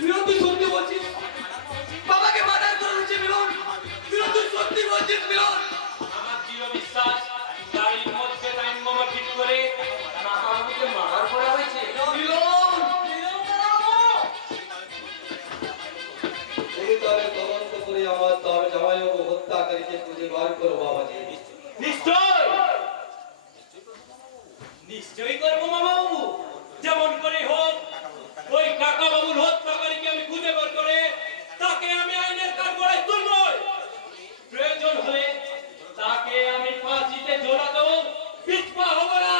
মিলন তুই সত্যি বলছিস? বাবাকে মার্ডার করে দিচ্ছে মিলন। মিলন তুই সত্যি বলছিস মিলন? আমার দৃঢ় বিশ্বাস গাড়ির মধ্যে টাইম বোমা ঠিক করে আমাকে মার্ডার করা হয়েছে। মিলন তুমি তাহলে তদন্ত করে আমার তার জামাইবাবু হত্যাকারীকে খুঁজে বার করো বাবাজি। নিশ্চয় নিশ্চয়ই করবো মামাবাবু। যেমন করে হোক ওই কাকা বাবুর হত্যাকারীকে আমি খুঁজে বের করে তাকে আমি আইনের কাঠগড়ায় তুলবো। প্রয়োজন হলে তাকে আমি ফাঁসিতে ঝোলা দেবো, পিছপা হবো না।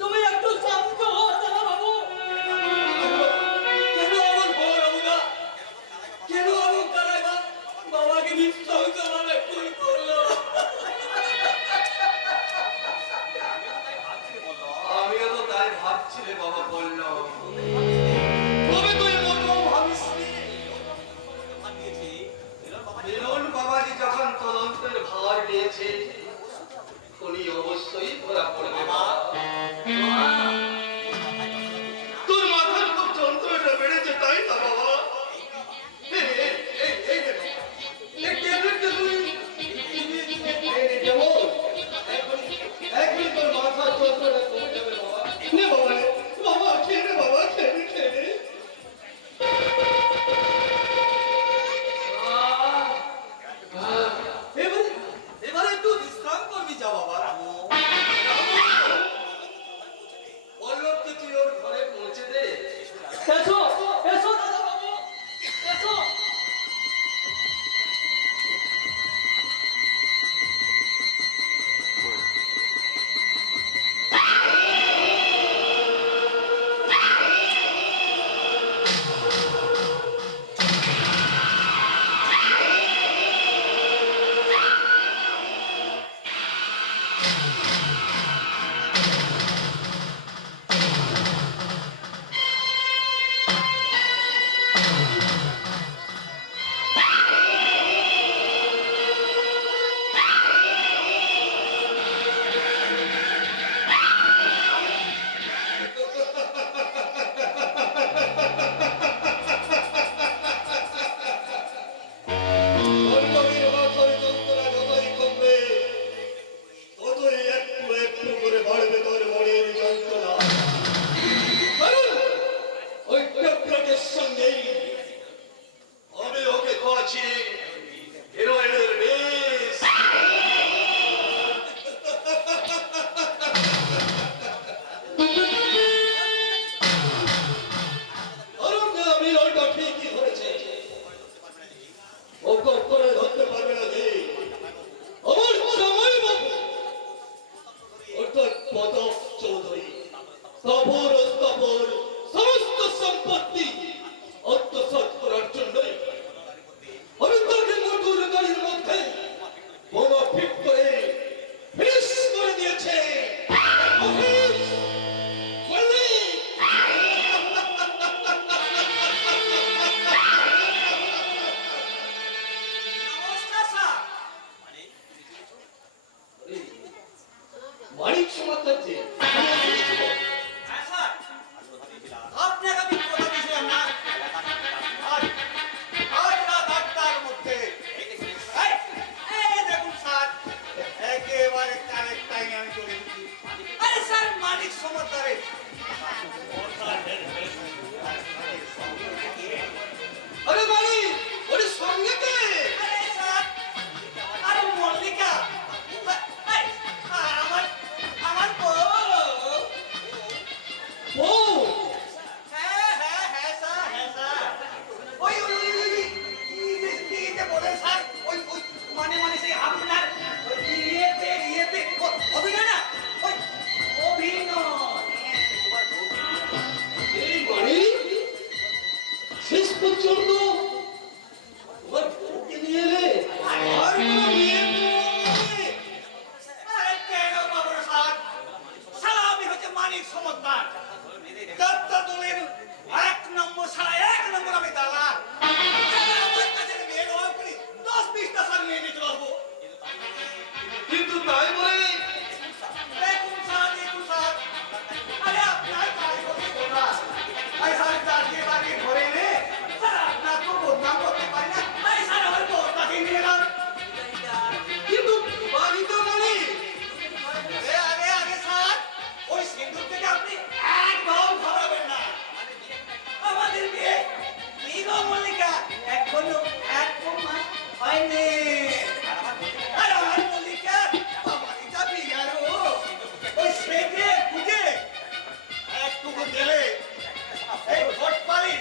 তুমি একটু শান্ত হও দাদা বাবু। কেন এমন হলো রঘুদা? কেন এমন কারাইবা? বাবাকে নিঃসংসভাবে খুন করলো। আমিও তো তাই ভাবছি রে বাবা বললো। তবে তুই মনেও ভাবিসনি মিলন বাবাজি যখন তদন্তের ভার নিয়েছে উনি অবশ্যই ধরা পড়বে। তোর মাথার খুব যন্ত্রণা বেড়েছে তাই না বাবা? একদিন তোর মাথার যন্ত্রণা কমে যাবে বাবা। নে বাবা নে, বাবা খেয়ে নে বাবা, খেয়ে নে, খেয়ে নে। এবারে একটু বিশ্রাম করবি যা বাবা। পল্লবকে তুই ওর ঘরে পৌঁছে দে। এসো এসো দাদা বাবু এসো। পল্লবীর মাথার যন্ত্রণা যতই কমবে ততই একটু একটু করে বাড়বে তোর মনের যন্ত্রণা। কারণ ওই ট্যাবলেটের সঙ্গেই আমি ওকে খাওয়াছি হেরোইনের বিষ। কারণ আমি ওইটা ঠিকই ধরেছে। ও করে ধরতে পারবে না যে আমার জামাইবাবু অর্থাৎ প্রতাপ চৌধুরী স্থাবর অস্থাবর সমস্ত সম্পত্তি আত্মসাৎ করার জন্যই আমি তাকে মোটর গাড়ির মধ্যে বোমা ফিট করে ফিনিশ করে দিয়েছে। মানিক সমাচার যে আপনাকে আমি কথা দিয়েছিলাম না আজ রাত 8টার মধ্যে এই দেখুন স্যার একেবারে কারেক্ট টাইমে আমি চলে এসেছি। আরে স্যার মানিক সমাচারে আরে মানিক ওর সঙ্গে কে? আরে স্যার আরে মল্লিকা আমার আমার বউ কিন্তু তাই বলে দেখুন স্যার, দেখুন স্যার, আরে আপনার কারিগরি কোথা? আরে স্যার, চারটে বাড়ি ঘরে এনে, স্যার আপনার তো বদনাম করতে পারি না, তাই স্যার আমার বউটাকে নিয়ে এলাম। কিন্তু বাড়িত মানে আরে স্যার, ওই সিন্দুক থেকে আপনি একদম ঘোরাবেন না। আমাদের বিয়ে কি গো মল্লিকা, এখনো এক মাস হয়নি। আর আমার মল্লিকা, আমারই যা বিয়ে আরো, ওই সেজে গুজে একটুকু গেলে এই ভোট পালি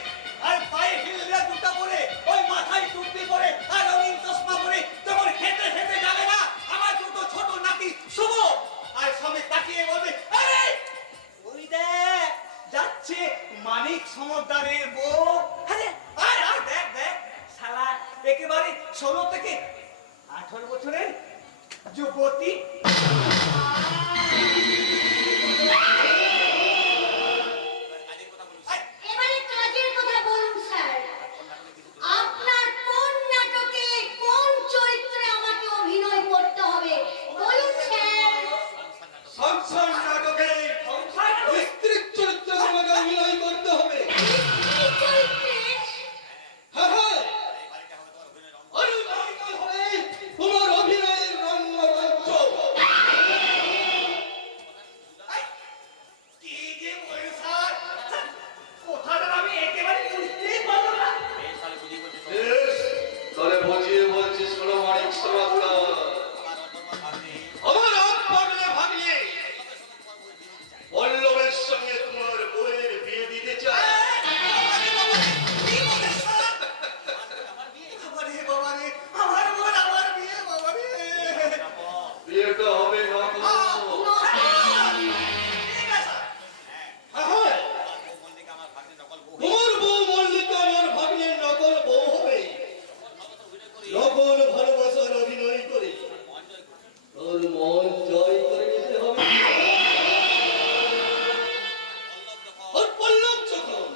আর পায়ে হিলরা জুতা পরে, ওই মাথায় টুপি পরে আর রঙিন চশমা পরে তোমার খেতে খেতে যাবে না আমার দুটো ছোট নাতি শুভ, আর সামনে তাকিয়ে বলবে, আরে ওই দেখ যাচ্ছে মানিক সমদ্দারের বউ। আরে আর আর দেখ দেখ শালা একেবারে 16 থেকে 18 বছরের যুবতী। এবারে কাজের কথা বলুন স্যার। আপনার কোন নাটকে কোন চরিত্রে আমাকে অভিনয় করতে হবে বলুন স্যার। সংসার নাটকে স্ত্রীর চরিত্রে তোমাকে অভিনয় করতে হবে। এই চরিত্রে হ্যাঁ হ্যাঁ, আরে নায়িকা হবে তোমার অভিনয়ের রঙ্গমঞ্চ। কি যে বলেন স্যার, কথাটা আমি একেবারে বুঝতেই পারলাম না। বেশ, তাহলে বুঝিয়ে বলছি শোনো মানিক সমাজদার, আমার হাত পাগলে ভাগলে পল্লবের সঙ্গে তোমার বউয়ের বিয়ে দিতে চায়। কি বলেন স্যার? বাবারে বাবারে, আমার বোন আমার বিয়ে বাবারে। বিয়েটা হবে না তো। ঠিক আছে হ্যাঁ হ্যাঁ, তোমার বউ মল্লিকা আমার ভাগ্নের নকল বউ হবে। নকল ভালোবাসার অভিনয় করে তোর মন জয় করে নিতে হবে। আর পল্লব যখন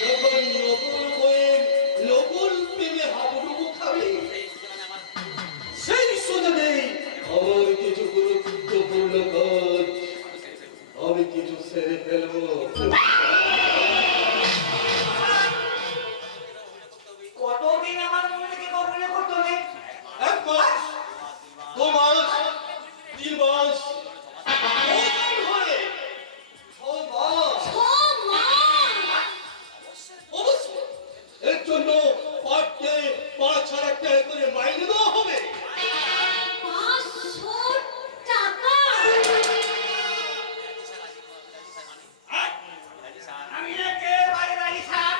নকল বউয়ের নকল প্রেমে হাবুডুবু খাবে, সেই সুযোগে আমার কিছু গুরুত্বপূর্ণ কাজ আমি কিছু সেরে ফেলবো। কতদিন আমার মনকে কল্পনা করতে হবে? 1 মাস, 2 মাস, 3 মাস, ওজন হয়ে 6 মাস। অবশ্যই এর জন্য পার ডে 5,000 টাকা করে মাইনে দেওয়া হবে। 500 টাকা। আমি একেবারে রাজি স্যার।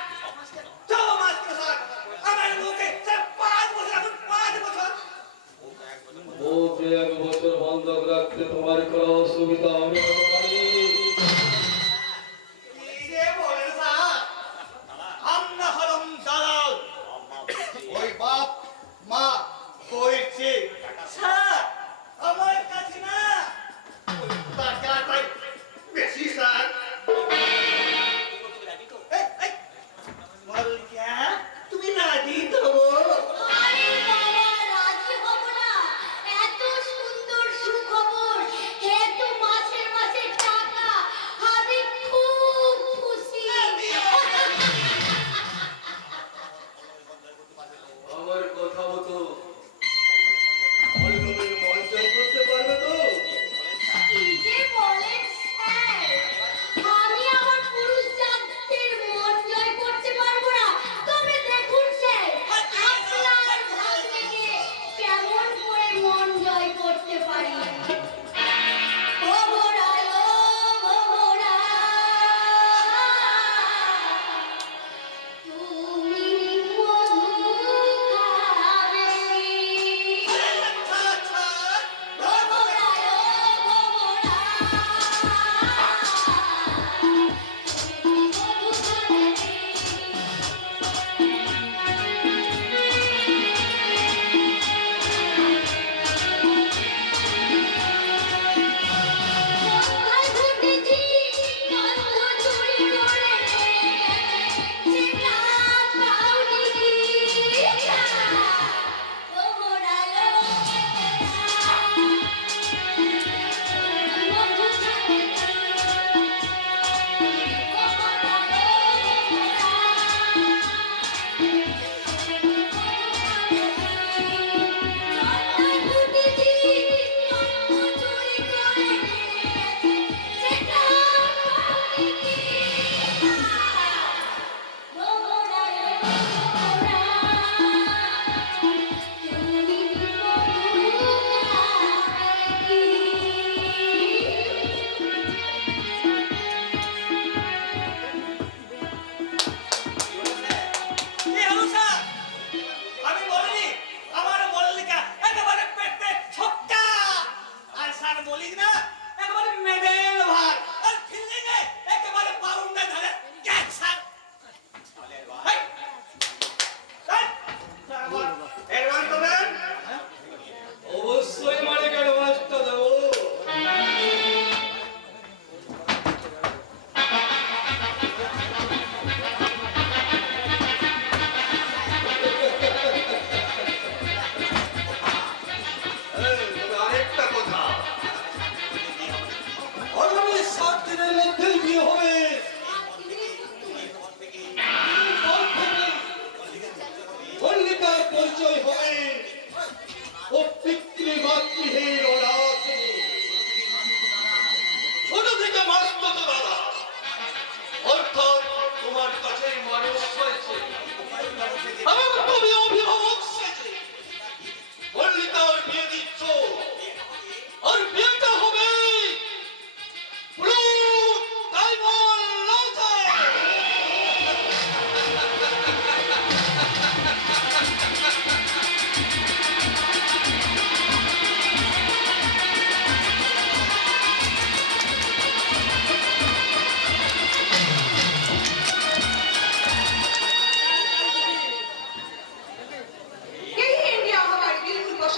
6 মাস তো স্যার, আমার মুখে স্যার 5 বছর, এখন 5 বছর। বউকে 1 বছর বন্ধক রাখতে তোমার কোনো অসুবিধা হবে না তোমারই। কি যে বলেন স্যার, আমরা হলাম দালাল, ওই বাপ মা কইছে স্যার আমার কাছে না ওই টাকাটাই বেশি স্যার। এই, মল্লিকা, তুমি রাজি তো? আরে বাবা, রাজি হব না। এত সুন্দর সুখবর, এত মাসের মাসে টাকা, আমি খুব খুশি। আমার কথা মতো পল্লবের মন জয় করতে পারবে তো? কি যে বলেন স্যার, আমি আমার পুরুষ জাতির মন জয় করতে পারবো না। তবে দেখুন স্যার, আপনার ভাগ্যকে কেমন করে মন জয় করতে পারি। ভোমরায় ও ভোমরা, তুমি মধু খাবে। আচ্ছা আচ্ছা, ভোমরায় ও ভোমরা, তুমি মধু খাবে।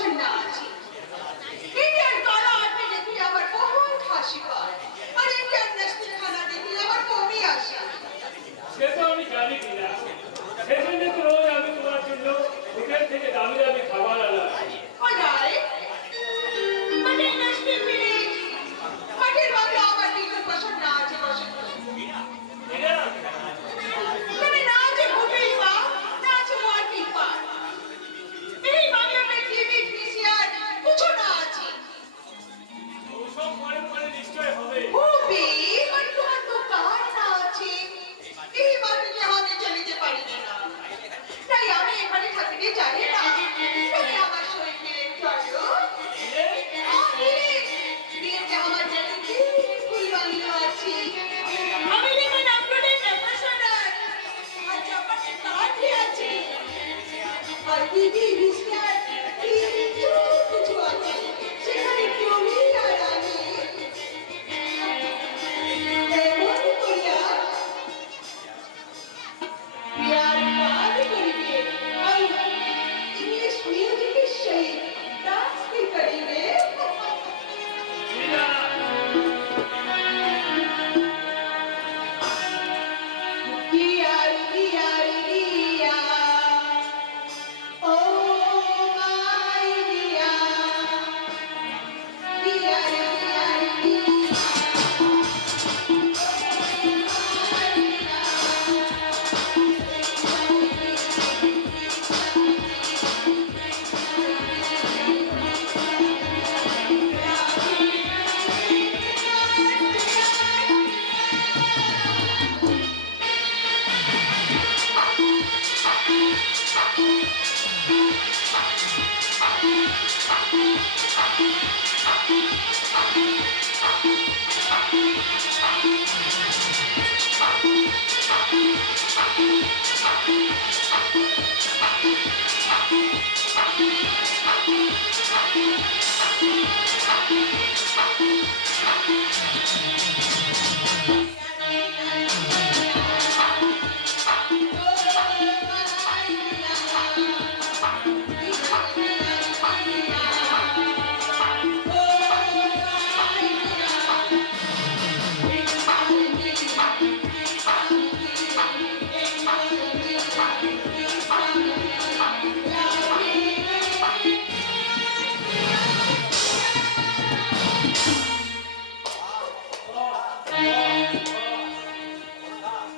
পছন্দ আছে ইন্ডিয়ান কালা আটে দেখি আমার বহুত হাসি পায় আর ইন্ডিয়ান ন্যাশনাল খানা দেখি আমার কমই আসে সে তো আমি জানি কিনা সেজন্য তো রোজ আমি তোমার জন্য হোটেল থেকে দামি দামি খাবার আনলাম কোথায় মানে ন্যাশনাল ভিলেজ মাঠের বাংলা আমার দিকে পছন্দ আছে পছন্দ কিনা মানে না আছে হোটেল বা না আছে মার্কেট বা এই বাংলাতে টিভি পিসিআর কিছু না আছে ওসব পরে পরে নিশ্চয় হবে খুবই মানে তোমার দোকান না আছে এই মার্কেটে আমি চলিতে পারি না তাই আমি এখানে থাকতে জানি না তুমি আমার সই ফিরে চলো বিয়েতে আমার জানি কি ফুল বাংলো আছে আমি দেখুন আপনাদের প্রফেশনাল আর চাপাতে কাঠি আছে আর টিভি বিস্কার কিছু আছে সেখানে তুমি আর আমি এমন করিয়া প্যার বাদ করিবে আর ইংলিশ মিউজিকের সহিত ডান্স কি করিবে কিনা Dear, dear, dear. Oh, my dear. Dear, dear, dear.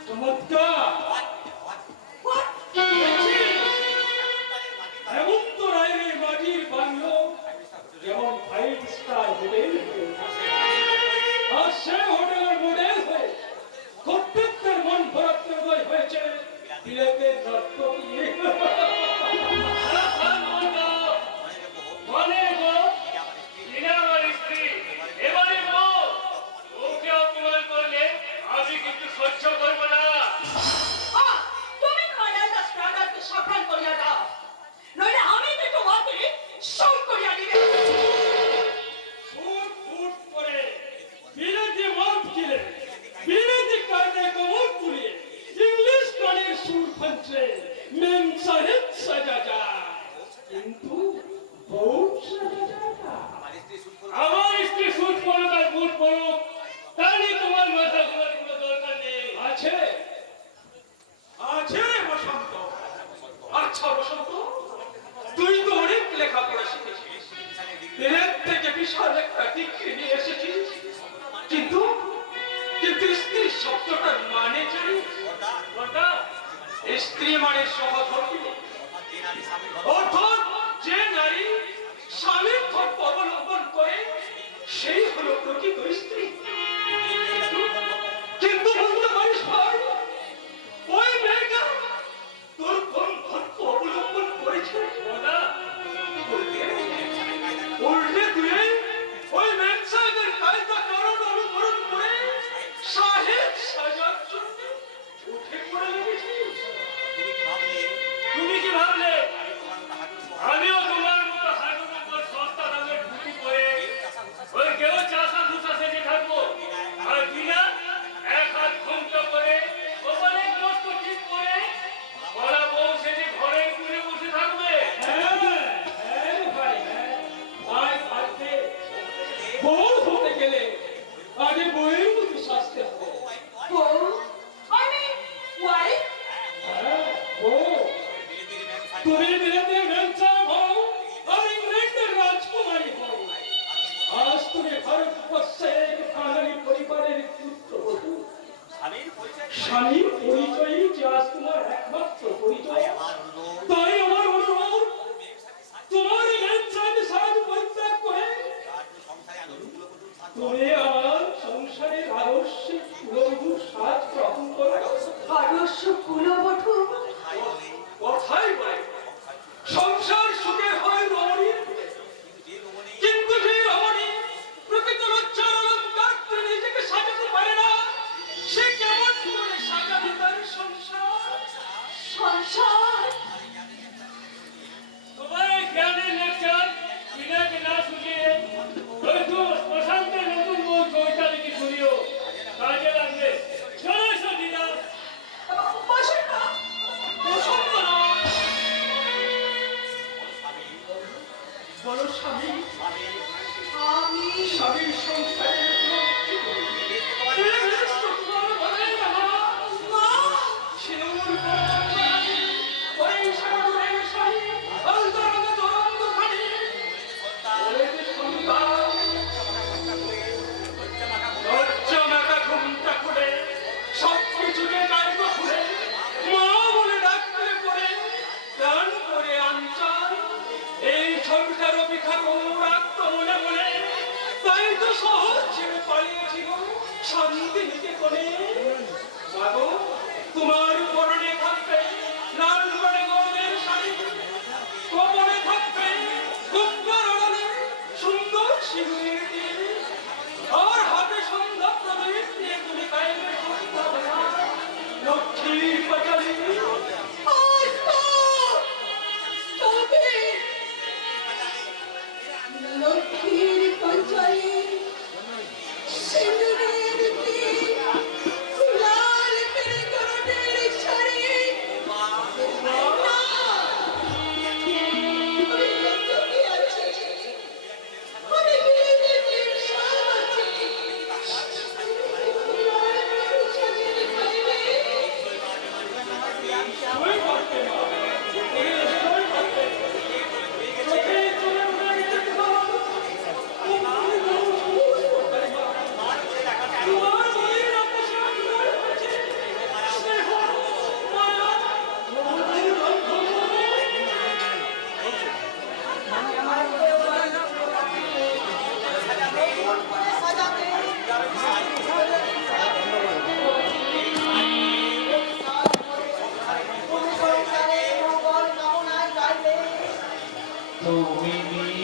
চমৎকার What? হেমন্ত রায়ের মাটির বাংলো যেমন 5 স্টার হোটেল আর সে হোটেলের মডেল হয়ে প্রত্যেকটার মন ভরাত্মক হয়েছে বিলেতে নর্তকী মানে গো কিনা আমার স্ত্রী এবারে গো ওকে অপমান করলে আমি কিন্তু সহ্য করবো না Ah, তুমি খানাটা স্টার্টারকে সাবধান করিয়া দাও নইলে আমি তো তোমাকে শোক করিয়া দিবে ফুট ফুট করে বিলেতে মন কিলে বিলেতে কায়দায় কোমর তুলিয়ে ইংলিশ গানের সুর ফানছে মেম সাহেব সাজা যা কিন্তু বউ সাজা যায় না আমার স্ত্রী সুট পড়ুক আর বুট পড়ুক তাহলে তোমার মাথা ঘোরার কোনো দরকার নেই আছে আছে রে বসন্ত আচ্ছা বসন্ত তুই তো অনেক লেখাপড়া শিখেছিস বিলেত থেকে বিশাল একটা ডিগ্রি নিয়ে এসেছিস কিন্তু কিন্তু স্ত্রী শব্দটার মানে জানিস ওটা স্ত্রী মানে সহধর্মী অর্থাৎ যে নারী স্বামীর ধর্ম অবলম্বন করে সেই হলো প্রকৃত স্ত্রী কিন্তু বলতে পারিস ভাই ওই মেয়েটা তোর কোন ধর্ম অবলম্বন করেছে ওটা উল্টে তুই ওই মেম সাহেবের কায়দা কারণ অনুকরণ করে সাহেব সাজার জন্য উঠে পড়ে লেগেছিস তুমি কি ভাবলে আমিও তোমার বলো স্বামী, আমি স্বামীর সংসারের লক্ষ্মী তোমার ঘরে বাবা মা শিনুর পরমাত্মায় ওই সাগরের শাহী অন্তরঙ্গ তরঙ্গ খানি ওই সন্তান লজ্জা মাথা ঘুমটা খুলে সব কিছুকে কার্য খুলে মা বলে ডাকতে পড়ে প্রাণ করে আনচান এই ছবিটার অপেক্ষা কোনো রাখত মনে মনে তাই তো শহর ছেড়ে পালিয়েছিল শান্তি নিতে কোনে মাগো তোমার পরনে থাকবে লাল করে গরমের শাড়ি কবরে থাকবে গঙ্গার আড়ালে সুন্দর শিশুদের তীর আর হাতে সন্ধ্যা প্রদীপ নিয়ে তুমি গাইবে সন্ধ্যা বেলা লক্ষ্মীর পাঁচালী লক্ষ্মীর পাঁচালী সিঁদুরের তীর লাল করে গরনের শাড়ি না আমি কতটি আছি আমি বিলেতের সব আছি সাজিয়ে খাইবে ওই করতে মা ওই করতে চোখে চলে উঠে যেতে বাবা তোমার মনের আকাশে আগুন হয়েছে স্নেহ মায়া তুমি